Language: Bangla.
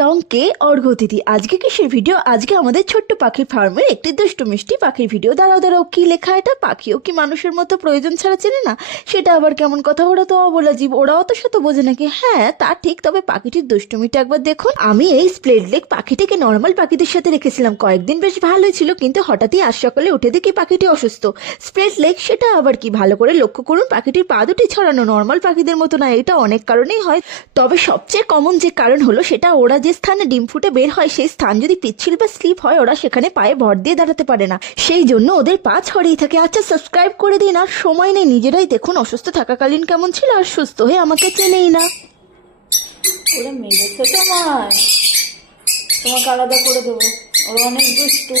টং কে অর্ঘ্যতিথি। আজকে কিসের ভিডিও? আজকে আমাদের ছোট্ট পাখির ফার্মের একটি দুষ্টু মিষ্টি পাখির ভিডিও। দাঁড়াও দাঁড়াও, কি লেখা এটা? পাখিও কি মানুষের মতো প্রয়োজন ছাড়া চেনে না? সেটা আবার কেমন কথা? ওরা তো অবলা জীব, ওরাও তো শত বোঝে নাকি? হ্যাঁ তা ঠিক, তবে পাখিটির দুষ্টুমিটা একবার দেখুন। আমি এই স্প্লেড লেগ পাখিটিকে নর্মাল পাখিদের সাথে রেখেছিলাম, কয়েকদিন বেশ ভালোই ছিল, কিন্তু হঠাৎই আজ সকালে উঠে দেখি পাখিটি অসুস্থ। স্প্লেড লেগ সেটা আবার কি? ভালো করে লক্ষ্য করুন, পাখিটির পা দুটি ছড়ানো, নর্মাল পাখিদের মতো না। এটা অনেক কারণেই হয়, তবে সবচেয়ে কমন যে কারণ হলো সেটা ওরা যে স্থানে ডিম ফুটে বের হয় সেই স্থান যদি পিচ্ছিল বা স্লিপ হয়, ওরা সেখানে পায়ে ভর দিয়ে দাঁড়াতে পারে না, সেই জন্য ওদের পা ছড়িয়ে থাকে। আচ্ছা সাবস্ক্রাইব করে দিন, আর সময় নেই, নিজেরাই দেখুন অসুস্থ থাকাকালীন কেমন ছিল, আর সুস্থ হয়ে আমাকে চেনেই না। ওরা মেরেছে তোমায়, তোমাকে আলাদা করে দেবো, ওরা অনেক দুষ্টু।